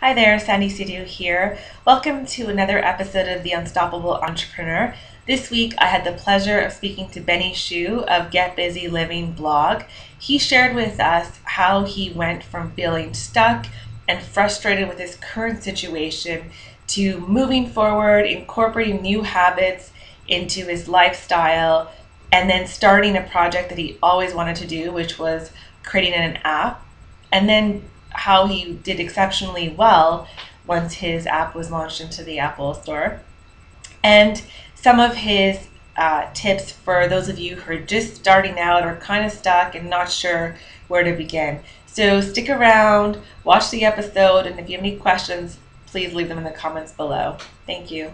Hi there, Sandy Sidu here. Welcome to another episode of The Unstoppable Entrepreneur. This week I had the pleasure of speaking to Benny Shu of Get Busy Living blog. He shared with us how he went from feeling stuck and frustrated with his current situation to moving forward, incorporating new habits into his lifestyle, and then starting a project that he always wanted to do, which was creating an app, and then how he did exceptionally well once his app was launched into the Apple Store, and some of his tips for those of you who are just starting out or kind of stuck and not sure where to begin. So stick around, watch the episode, and if you have any questions, please leave them in the comments below. Thank you.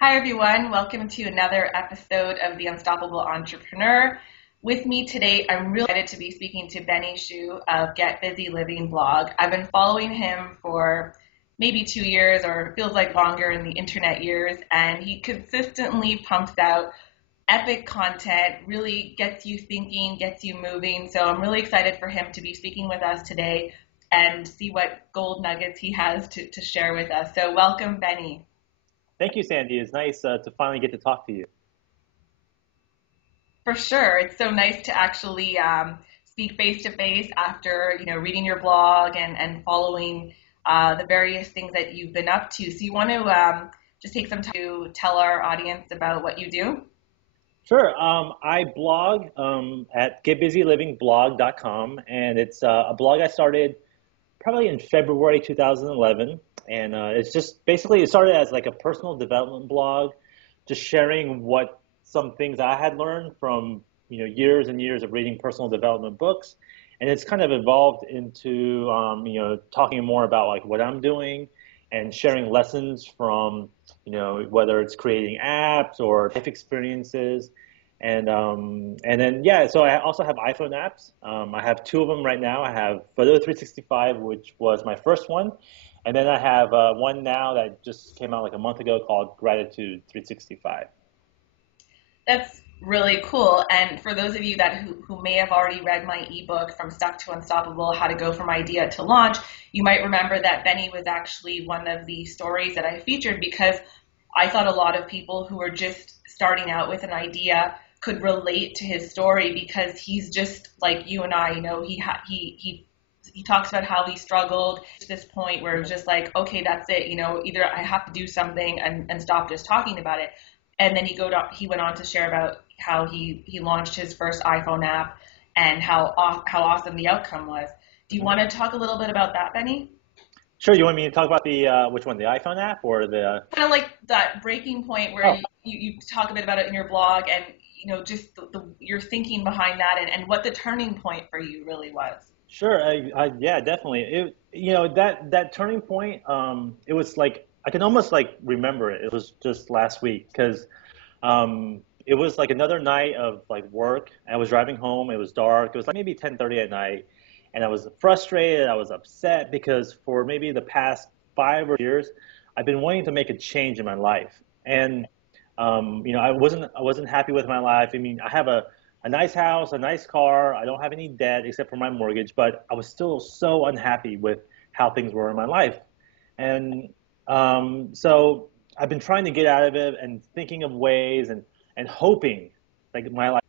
Hi, everyone. Welcome to another episode of The Unstoppable Entrepreneur. With me today, I'm really excited to be speaking to Benny Shu of Get Busy Living blog. I've been following him for maybe 2 years, or it feels like longer in the internet years, and he consistently pumps out epic content, really gets you thinking, gets you moving. So I'm really excited for him to be speaking with us today and see what gold nuggets he has to share with us. So welcome, Benny. Thank you, Sandy. It's nice to finally get to talk to you. For sure. It's so nice to actually speak face to face after, reading your blog and following the various things that you've been up to. So you want to just take some time to tell our audience about what you do? Sure. I blog at getbusylivingblog.com, and it's a blog I started probably in February 2011. And it's just basically, it started as like a personal development blog, just sharing what some things I had learned from years and years of reading personal development books, and it's kind of evolved into talking more about like what I'm doing and sharing lessons from whether it's creating apps or life experiences. And then yeah, so I also have iPhone apps. I have two of them right now. I have Photo 365, which was my first one, and then I have one now that just came out like a month ago called Gratitude 365. That's really cool. And for those of you who may have already read my ebook, From Stuck to Unstoppable, How to Go From Idea to Launch, you might remember that Benny was actually one of the stories that I featured because I thought a lot of people who were just starting out with an idea could relate to his story because he's just like you and I. He talks about how he struggled to this point where it was just like, okay, that's it. Either I have to do something and stop just talking about it. And then he went on to share about how he launched his first iPhone app and how awesome the outcome was. Do you want to talk a little bit about that, Benny? Sure. You want me to talk about the which one, the iPhone app or the? Kind of like that breaking point where Oh, you talk a bit about it in your blog, and just your thinking behind that, and what the turning point for you really was. sure. Yeah, definitely. That turning point. It was like I can almost like remember it. It was just last week because it was like another night of like work. I was driving home. It was dark. It was like maybe 10:30 at night, and I was frustrated. I was upset because for maybe the past 5 or 6 years, I've been wanting to make a change in my life, and I wasn't happy with my life. I mean, I have a nice house, a nice car. I don't have any debt except for my mortgage, but I was still so unhappy with how things were in my life, and so I've been trying to get out of it and thinking of ways and hoping like my life.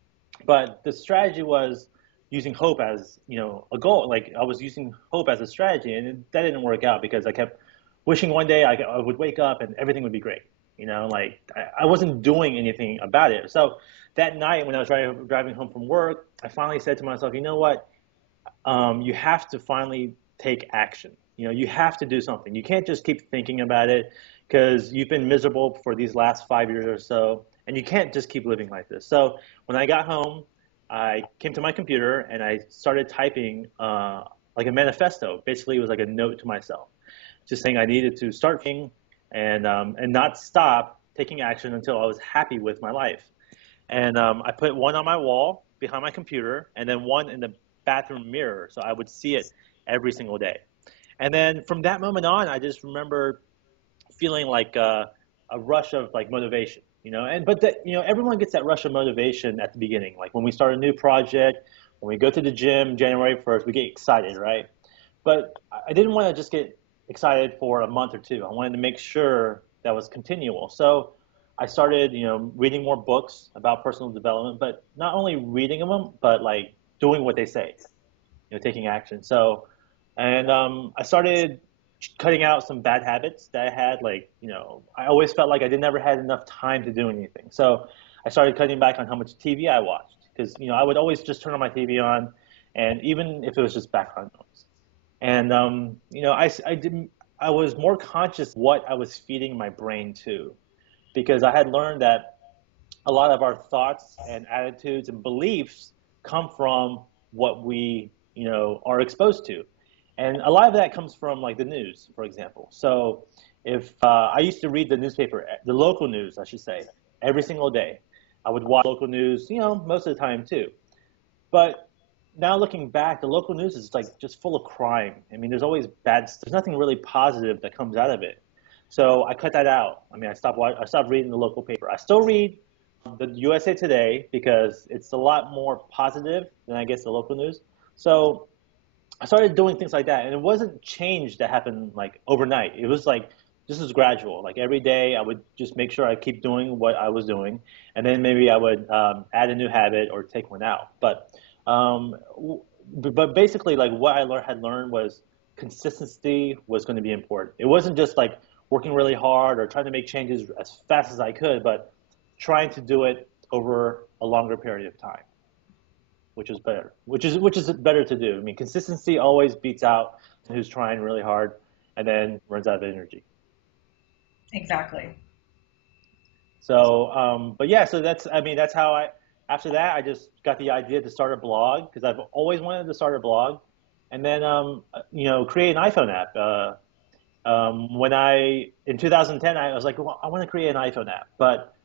But the strategy was using hope as a goal. Like I was using hope as a strategy, and that didn't work out because I kept wishing one day I would wake up and everything would be great. Like I wasn't doing anything about it. So that night when I was driving home from work, I finally said to myself, you know what? You have to finally take action. You have to do something. You can't just keep thinking about it because you've been miserable for these last 5 years or so, and you can't just keep living like this. So when I got home, I came to my computer and I started typing like a manifesto. Basically, it was like a note to myself, just saying I needed to start thinking and not stop taking action until I was happy with my life. And I put one on my wall behind my computer, and then one in the bathroom mirror, so I would see it every single day. And then from that moment on, I just remember feeling like a rush of like motivation, And but everyone gets that rush of motivation at the beginning, like when we start a new project, when we go to the gym January 1st, we get excited, right? But I didn't want to just get excited for a month or two. I wanted to make sure that was continual. So I started, reading more books about personal development, but not only reading them, but like doing what they say, taking action. So, and I started cutting out some bad habits that I had. Like, I always felt like I did never had enough time to do anything. So I started cutting back on how much TV I watched because, I would always just turn on my TV on, and even if it was just background noise. And I didn't. I was more conscious what I was feeding my brain to, because I had learned that a lot of our thoughts and attitudes and beliefs come from what we are exposed to, and a lot of that comes from like the news, for example. So if I used to read the newspaper, the local news, I should say, every single day, I would watch local news, most of the time too. But now looking back, the local news is like just full of crime. I mean, there's always bad. There's nothing really positive that comes out of it. So I cut that out. I mean, I stopped reading the local paper. I still read the USA Today because it's a lot more positive than I guess the local news. So I started doing things like that, and it wasn't change that happened like overnight. It was like this was gradual. Like every day, I would just make sure I keep doing what I was doing, and then maybe I would add a new habit or take one out. Um, but basically, like what had learned was consistency was going to be important. It wasn't just like working really hard or trying to make changes as fast as I could, but trying to do it over a longer period of time, which is better. Which is better to do. I mean, consistency always beats out who's trying really hard and then runs out of energy. Exactly. So, but yeah, so that's how after that, I just got the idea to start a blog because I've always wanted to start a blog, and then, create an iPhone app. In 2010, I was like, well, I want to create an iPhone app, but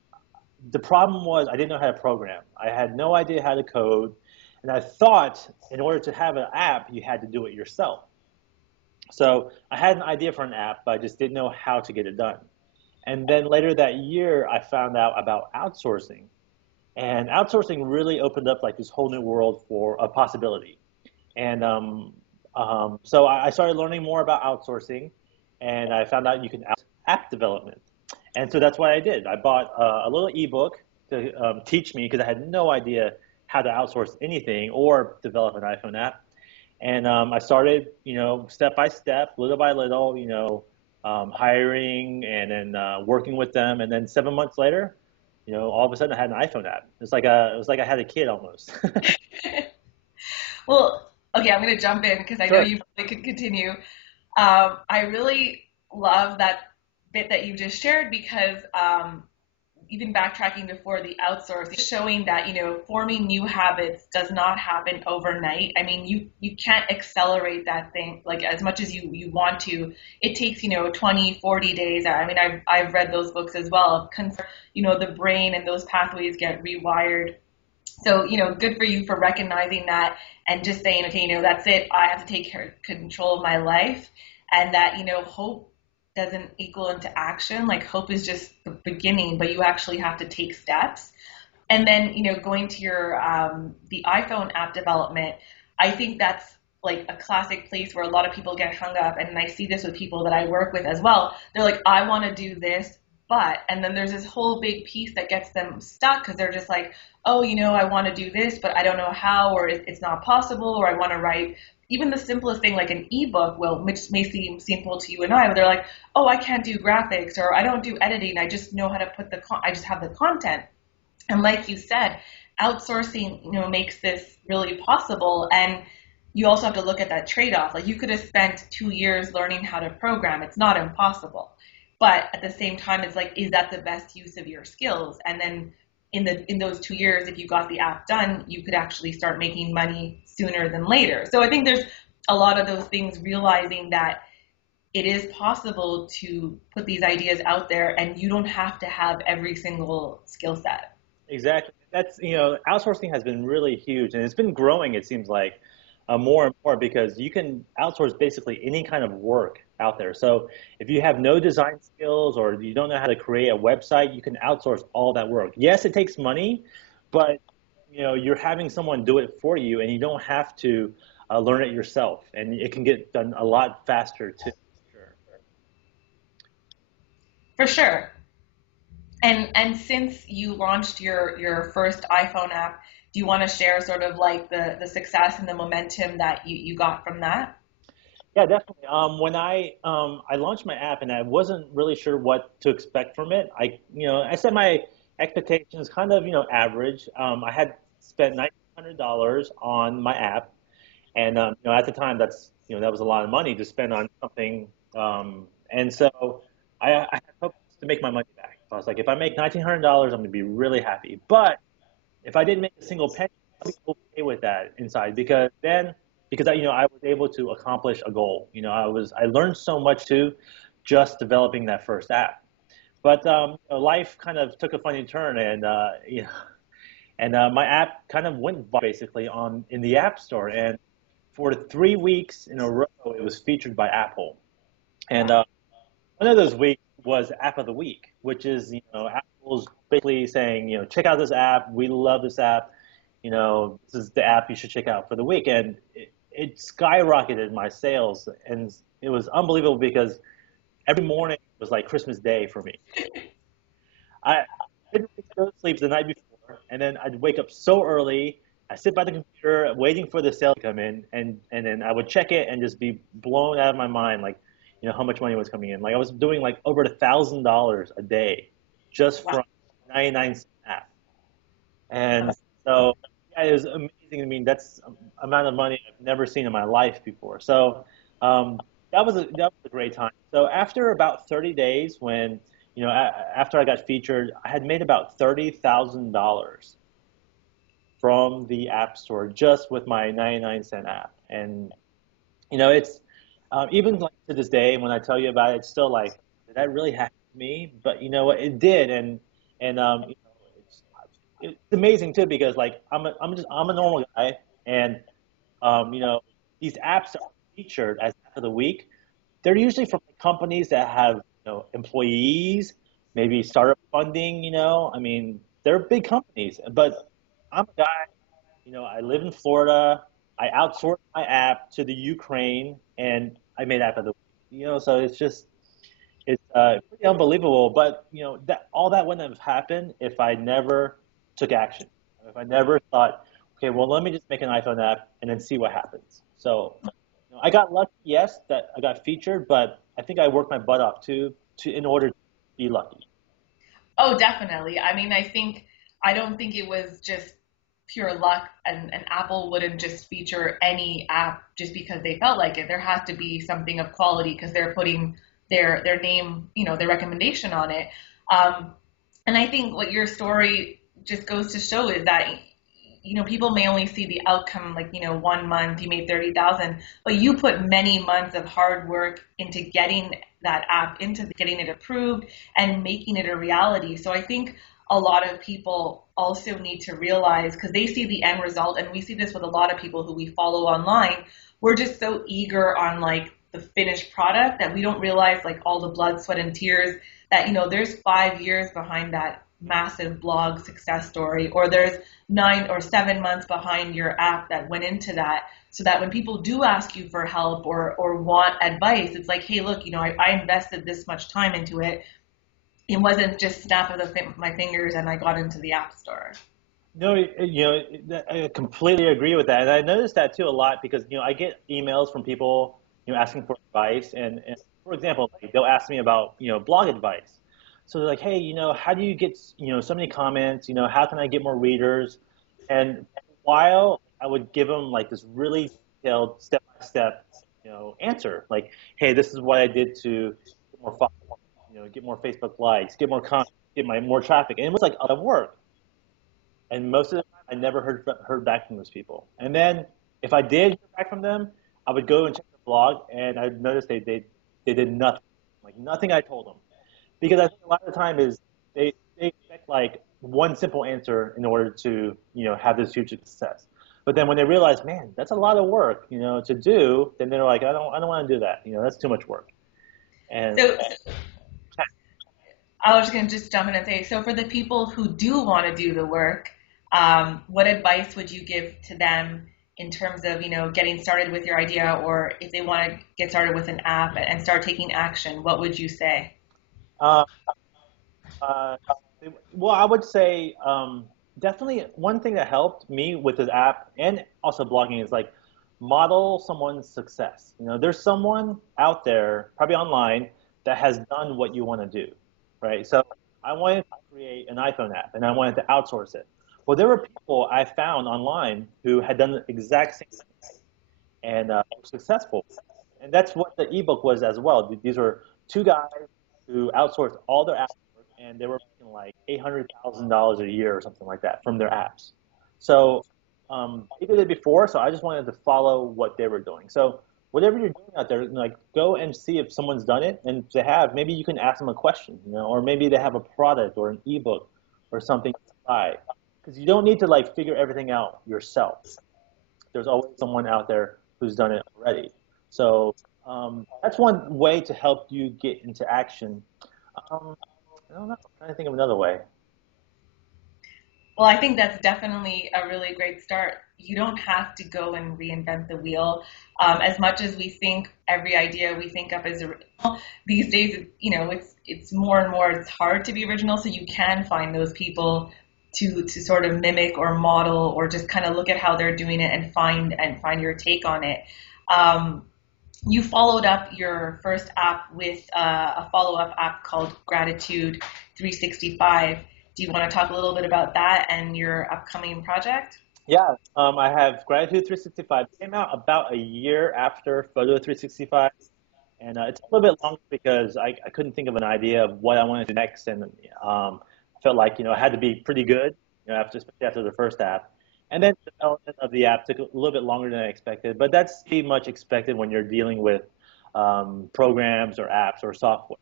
the problem was I didn't know how to program. I had no idea how to code, and I thought in order to have an app, you had to do it yourself. So I had an idea for an app, but I just didn't know how to get it done. And then later that year, I found out about outsourcing. And outsourcing really opened up like this whole new world for a possibility. And so I started learning more about outsourcing, and I found out you can app development. And so that's what I did. I bought a little ebook to teach me because I had no idea how to outsource anything or develop an iPhone app. And I started, step by step, little by little, hiring and then working with them. And then 7 months later, all of a sudden I had an iPhone app. It was like I had a kid almost. Well, okay, I'm going to jump in because I know Sure. you probably could continue. I really love that bit that you just shared because even backtracking before the outsourcing, showing that, forming new habits does not happen overnight. I mean, you can't accelerate that thing like as much as you want to. It takes, 20, 40 days. I mean, I've read those books as well. The brain and those pathways get rewired. So, good for you for recognizing that and just saying, okay, that's it. I have to take control of my life, and that, hope doesn't equal into action. Like hope is just the beginning, but you actually have to take steps. And then, going to your the iPhone app development, I think that's like a classic place where a lot of people get hung up. And I see this with people that I work with as well. They're like, I want to do this, and then there's this whole big piece that gets them stuck because they're just like, oh, I want to do this, but I don't know how, or it's not possible, or I want to write even the simplest thing like an ebook, which may seem simple to you and I, but they're like, oh, I can't do graphics, or I don't do editing. I just know how to I just have the content. And like you said, outsourcing, makes this really possible. And you also have to look at that trade-off. Like you could have spent 2 years learning how to program. It's not impossible. But at the same time, it's like, is that the best use of your skills? And then in those 2 years, if you got the app done, you could actually start making money sooner than later. So I think there's a lot of those things, realizing that it is possible to put these ideas out there and you don't have to have every single skill set. Exactly. That's, outsourcing has been really huge, and it's been growing, it seems like, more and more, because you can outsource basically any kind of work out there. So if you have no design skills or you don't know how to create a website, you can outsource all that work. Yes, it takes money, but you're having someone do it for you, and you don't have to learn it yourself, and it can get done a lot faster too. Sure. For sure. And since you launched your first iPhone app, do you want to share sort of like the success and the momentum that you got from that? Yeah, definitely. When I launched my app and I wasn't really sure what to expect from it, I set my expectations kind of average. I had spent $1,900 on my app, and at the time that was a lot of money to spend on something. And so I had hopes to make my money back. So I was like, if I make $1,900, I'm going to be really happy. But if I didn't make a single penny, I'd be okay with that inside because I was able to accomplish a goal. I learned so much too, just developing that first app. But life kind of took a funny turn, and my app kind of went basically on in the App Store, and for 3 weeks in a row, it was featured by Apple. And one of those weeks was App of the Week, which is, Apple's basically saying, check out this app. We love this app. This is the app you should check out for the week. And it skyrocketed my sales. And it was unbelievable because every morning was like Christmas Day for me. I didn't really go to sleep the night before, and then I'd wake up so early. I sit by the computer waiting for the sale to come in, and then I would check it and just be blown out of my mind, like, how much money was coming in. Like I was doing like over $1,000 a day just Wow. from 99 cent app. And so, yeah, it was amazing. I mean, that's an amount of money I've never seen in my life before. So that was a great time. So after about 30 days, when after I got featured, I had made about $30,000 from the App Store just with my 99 cent app. And it's even like to this day when I tell you about it, it's still like, did that really happen to me? But you know what, it did, and it's amazing too because like I'm a normal guy, and these apps that are featured as app of the week, they're usually from companies that have employees, maybe startup funding. I mean, they're big companies, but I'm a guy. I live in Florida. I outsourced my app to the Ukraine, and I made app of the week. So it's pretty unbelievable. But that all that wouldn't have happened if I never took action. If I never thought, okay, well, let me just make an iPhone app and then see what happens. So I got lucky, yes, that I got featured, but I think I worked my butt off too to in order to be lucky. Oh, definitely. I mean, I don't think it was just pure luck, and Apple wouldn't just feature any app just because they felt like it. There has to be something of quality because they're putting their name, their recommendation on it. Um, and I think what your story just goes to show is that people may only see the outcome, like 1 month you made 30,000, but you put many months of hard work into getting that app, into getting it approved and making it a reality. So I think a lot of people also need to realize, because they see the end result, and we see this with a lot of people who we follow online, we're just so eager on like the finished product that we don't realize like all the blood, sweat, and tears that there's 5 years behind that massive blog success story, or there's 9 or 7 months behind your app that went into that, so that when people do ask you for help or want advice, it's like, hey, look, I invested this much time into it. It wasn't just snap of my fingers and I got into the app store. No, I completely agree with that, and I noticed that too a lot because I get emails from people asking for advice, and for example, like, they'll ask me about blog advice. So they're like, hey, how do you get so many comments? How can I get more readers? And while I would give them like this really detailed step by step answer, like, hey, this is what I did to get more followers, get more Facebook likes, get more content, get my more traffic, and it was like a lot of work. And most of the time, I never heard back from those people. And then if I did hear back from them, I would go and check the blog, and I noticed they did nothing, like nothing I told them, because I think a lot of the time is they expect like one simple answer in order to have this huge success. But then when they realize, man, that's a lot of work, to do, then they're like, I don't want to do that. That's too much work. And So I was going to just jump in and say, so for the people who do want to do the work, what advice would you give to them in terms of, getting started with your idea, or if they want to get started with an app and start taking action, what would you say? Uh, uh, well, I would say definitely one thing that helped me with this app and also blogging is like model someone's success. There's someone out there, probably online, that has done what you want to do, right? So I wanted to create an iPhone app and I wanted to outsource it. Well, there were people I found online who had done the exact same and were successful. And that's what the ebook was as well. These were two guys who outsourced all their apps, and they were making like $800,000 a year or something like that from their apps. So they did it before, so I just wanted to follow what they were doing. So whatever you're doing out there, like go and see if someone's done it, and if they have, maybe you can ask them a question, or maybe they have a product or an ebook or something to buy, because you don't need to like figure everything out yourself. There's always someone out there who's done it already. So that's one way to help you get into action. Um, I don't know. I'm trying to think of another way. Well, I think that's definitely a really great start. You don't have to go and reinvent the wheel. As much as we think every idea we think of is original, these days, it's more and more. It's hard to be original, so you can find those people to sort of mimic or model or just kind of look at how they're doing it and find your take on it. Um, you followed up your first app with a follow-up app called Gratitude 365. Do you want to talk a little bit about that and your upcoming project? Yeah, I have Gratitude 365. It came out about a year after Photo 365, and it's a little bit longer because I couldn't think of an idea of what I wanted to do next, and I felt like it had to be pretty good, especially after the first app. And then the development of the app took a little bit longer than I expected, but that's pretty much expected when you're dealing with programs or apps or software.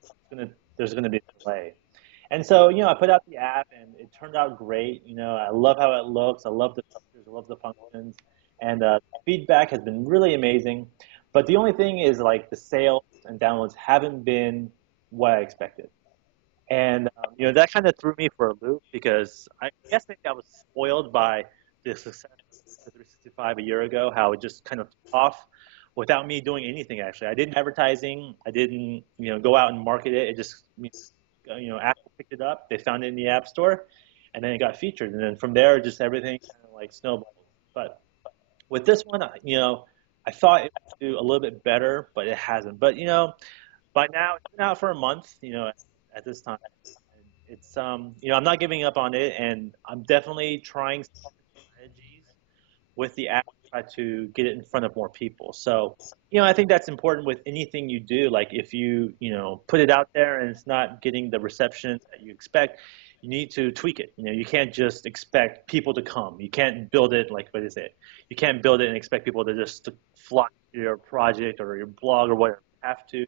There's gonna be a delay. And so, I put out the app and it turned out great. I love how it looks. I love the features. I love the functions. And feedback has been really amazing. But the only thing is like the sales and downloads haven't been what I expected. And that kind of threw me for a loop because I guess maybe I was spoiled by the success of 365 a year ago, how it just kind of took off without me doing anything actually. I didn't advertising, I didn't go out and market it. It just Apple picked it up, they found it in the App Store, and then it got featured, and then from there just everything kind of like snowballed. But with this one, I thought it would do a little bit better, but it hasn't. But by now it's been out for a month. At this time, and it's I'm not giving up on it, and I'm definitely trying some strategies with the app to try to get it in front of more people. So I think that's important with anything you do. Like if you put it out there and it's not getting the reception that you expect, you need to tweak it. You can't just expect people to come. You can't build it like what is it? You can't build it and expect people to just to flock to your project or your blog or whatever. You have to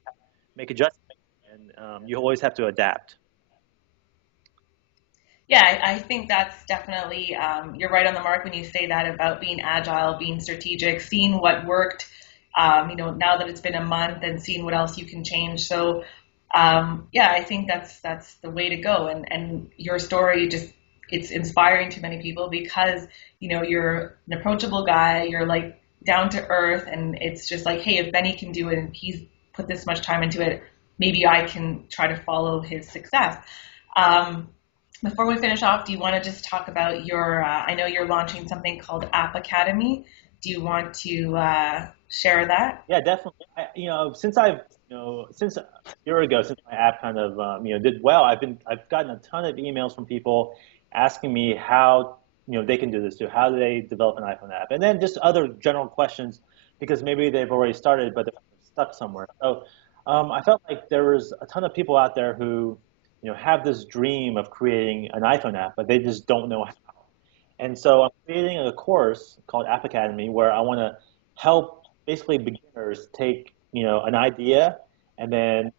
make adjustments, and you always have to adapt. Yeah, I think that's definitely, you're right on the mark when you say that about being agile, being strategic, seeing what worked, now that it's been a month and seeing what else you can change. So, yeah, I think that's the way to go. And your story just, it's inspiring to many people because, you're an approachable guy, you're like down to earth, and it's just like, hey, if Benny can do it and he's put this much time into it, maybe I can try to follow his success. Um, Before we finish off, do you want to just talk about your? I know you're launching something called App Academy. Do you want to share that? Yeah, definitely. Since since a year ago, since my app kind of did well, I've gotten a ton of emails from people asking me how they can do this too. How do they develop an iPhone app? And then just other general questions because maybe they've already started but they're stuck somewhere. So I felt like there was a ton of people out there who have this dream of creating an iPhone app, but they just don't know how. And so I'm creating a course called App Academy where I want to help basically beginners take, an idea and then,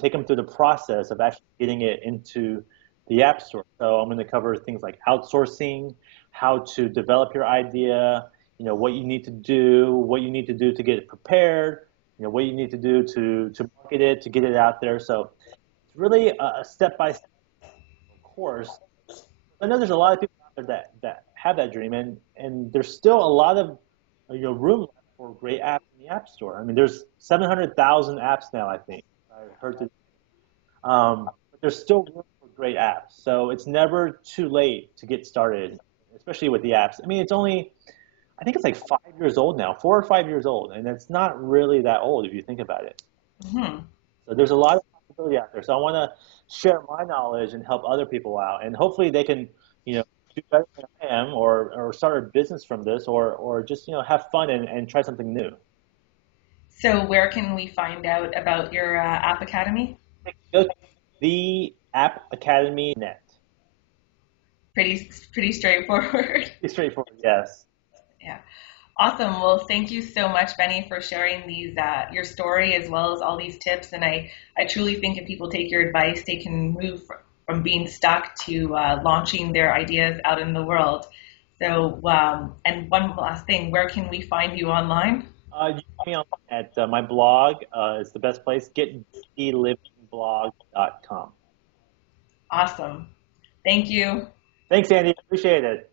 take them through the process of actually getting it into the App Store. So I'm going to cover things like outsourcing, how to develop your idea, what you need to do, what you need to do to get it prepared, what you need to do to market it, to get it out there. So it's really a step-by-step course. I know there's a lot of people out there that have that dream, and there's still a lot of room left for great apps in the App Store. I mean, there's 700,000 apps now. I think I heard. But but there's still room for great apps. So it's never too late to get started, especially with the apps. I mean, it's only, I think it's like 5 years old now, 4 or 5 years old, and it's not really that old if you think about it. Hmm. So there's a lot of possibility out there. So I want to share my knowledge and help other people out, and hopefully they can, do better than I am, or start a business from this, or just have fun and try something new. So where can we find out about your App Academy? Go to the App Academy net. Pretty straightforward. It's straightforward. Yes. Yeah. Awesome. Well, thank you so much, Benny, for sharing these your story as well as all these tips. And I truly think if people take your advice, they can move from being stuck to launching their ideas out in the world. So, and one last thing, where can we find you online? You can find me on at my blog is the best place. GetBusyLivingBlog.com. Awesome. Thank you. Thanks, Andy. Appreciate it.